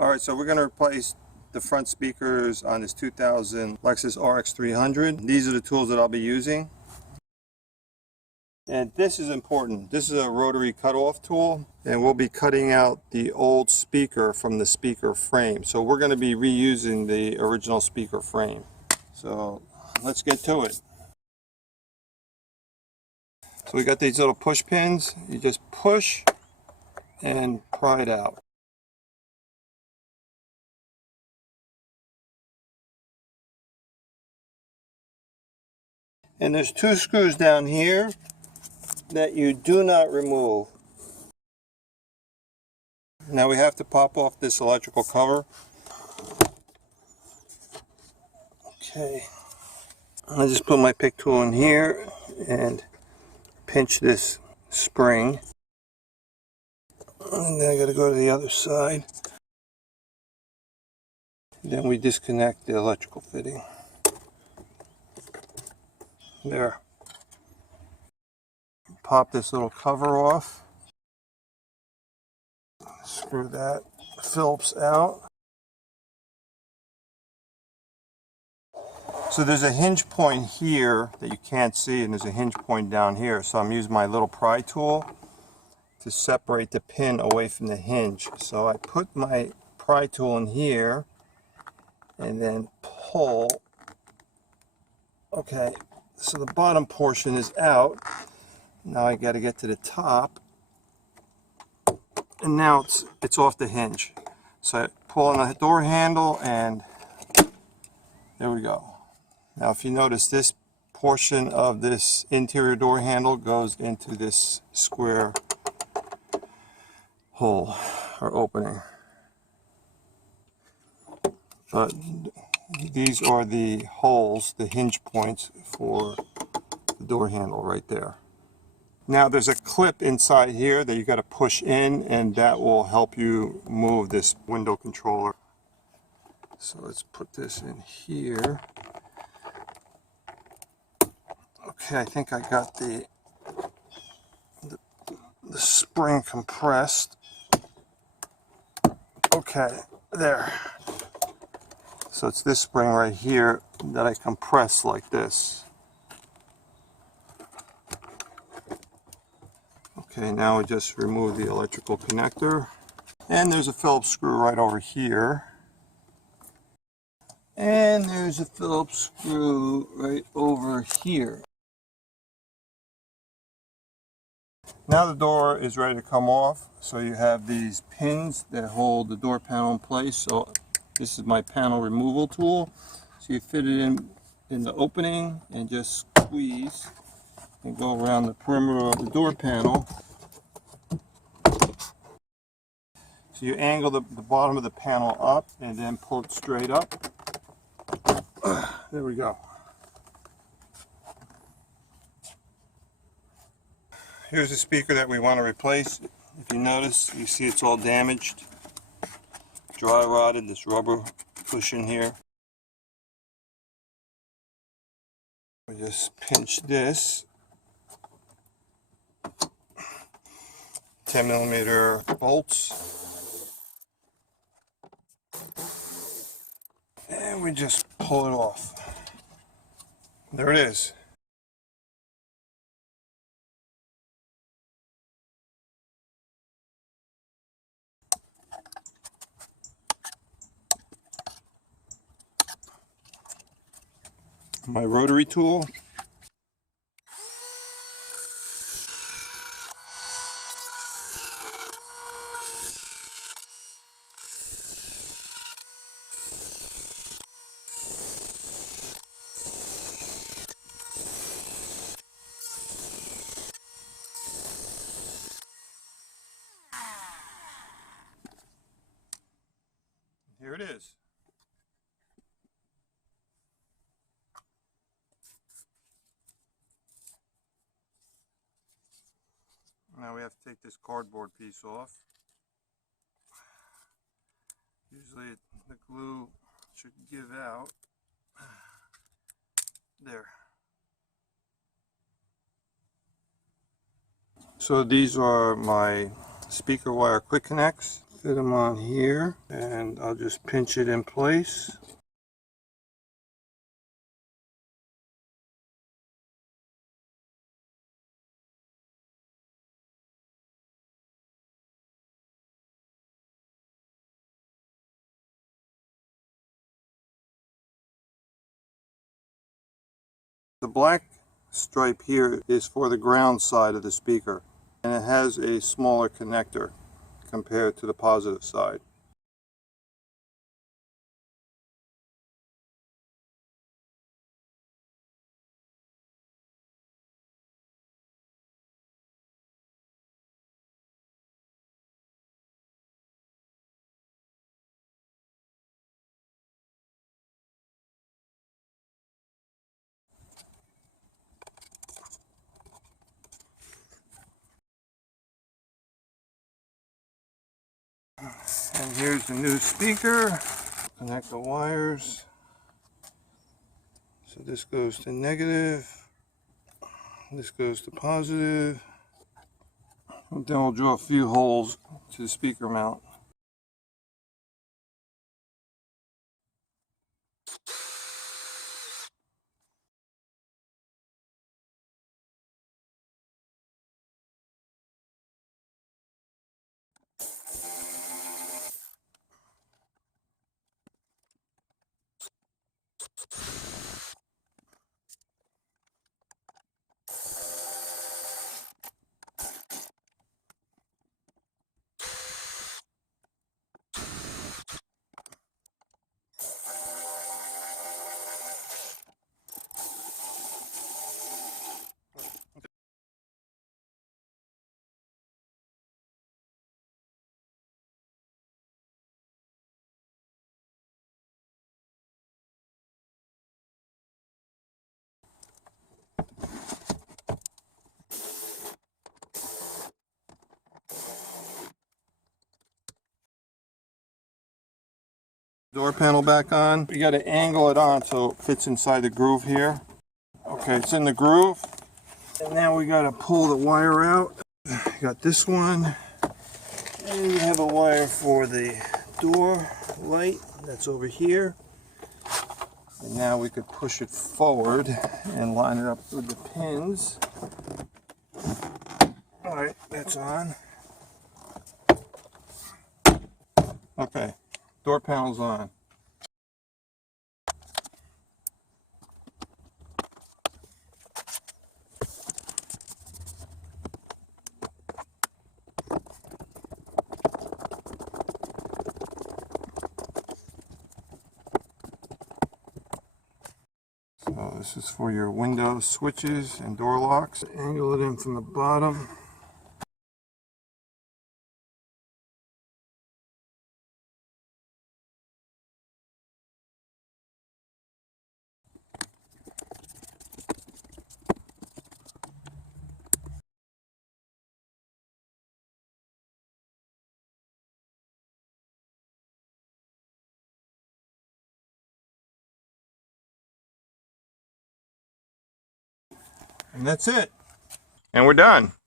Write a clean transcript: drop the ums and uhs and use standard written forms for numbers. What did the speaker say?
Alright, so we're going to replace the front speakers on this 2000 Lexus RX300. These are the tools that I'll be using. And this is important. This is a rotary cutoff tool, and we'll be cutting out the old speaker from the speaker frame. So we're going to be reusing the original speaker frame. So let's get to it. So we got these little push pins. You just push and pry it out. And there's two screws down here that you do not remove. Now we have to pop off this electrical cover. Okay, I just put my pick tool in here and pinch this spring. And then I got to go to the other side. Then we disconnect the electrical fitting. There. Pop this little cover off. Screw that Phillips out. So there's a hinge point here that you can't see, and there's a hinge point down here. So I'm using my little pry tool to separate the pin away from the hinge. So I put my pry tool in here and then pull. Okay. So the bottom portion is out. Now I got to get to the top, and now it's off the hinge. So I pull on the door handle, and there we go. Now if you notice, this portion of this interior door handle goes into this square hole or opening. But these are the holes, the hinge points for the door handle right there. Now there's a clip inside here that you got to push in, and that will help you move this window controller. So let's put this in here. Okay, I think I got the spring compressed. Okay, there. So it's this spring right here that I compress like this. Okay, now we just remove the electrical connector. And there's a Phillips screw right over here. And there's a Phillips screw right over here. Now the door is ready to come off. So you have these pins that hold the door panel in place. So this is my panel removal tool. So you fit it in the opening and just squeeze and go around the perimeter of the door panel. So you angle the bottom of the panel up and then pull it straight up. There we go. Here's the speaker that we want to replace. If you notice, you see it's all damaged. Dry rotted, this rubber cushion here. We just pinch this. 10mm bolts. And we just pull it off. There it is. My rotary tool. Here it is. Now we have to take this cardboard piece off. Usually the glue should give out. There. So these are my speaker wire quick connects. fit them on here, and I'll just pinch it in place. The black stripe here is for the ground side of the speaker, and it has a smaller connector compared to the positive side. And here's the new speaker. Connect the wires. So this goes to negative. This goes to positive. And then we'll drill a few holes to the speaker mount. Door panel back on. You got to angle it on so it fits inside the groove here. Okay, it's in the groove. And now we got to pull the wire out. Got this one. And you have a wire for the door light that's over here. And now we could push it forward and line it up with the pins. Alright, that's on. Okay, door panel's on. So this is for your window switches and door locks. Angle it in from the bottom. And that's it. And we're done.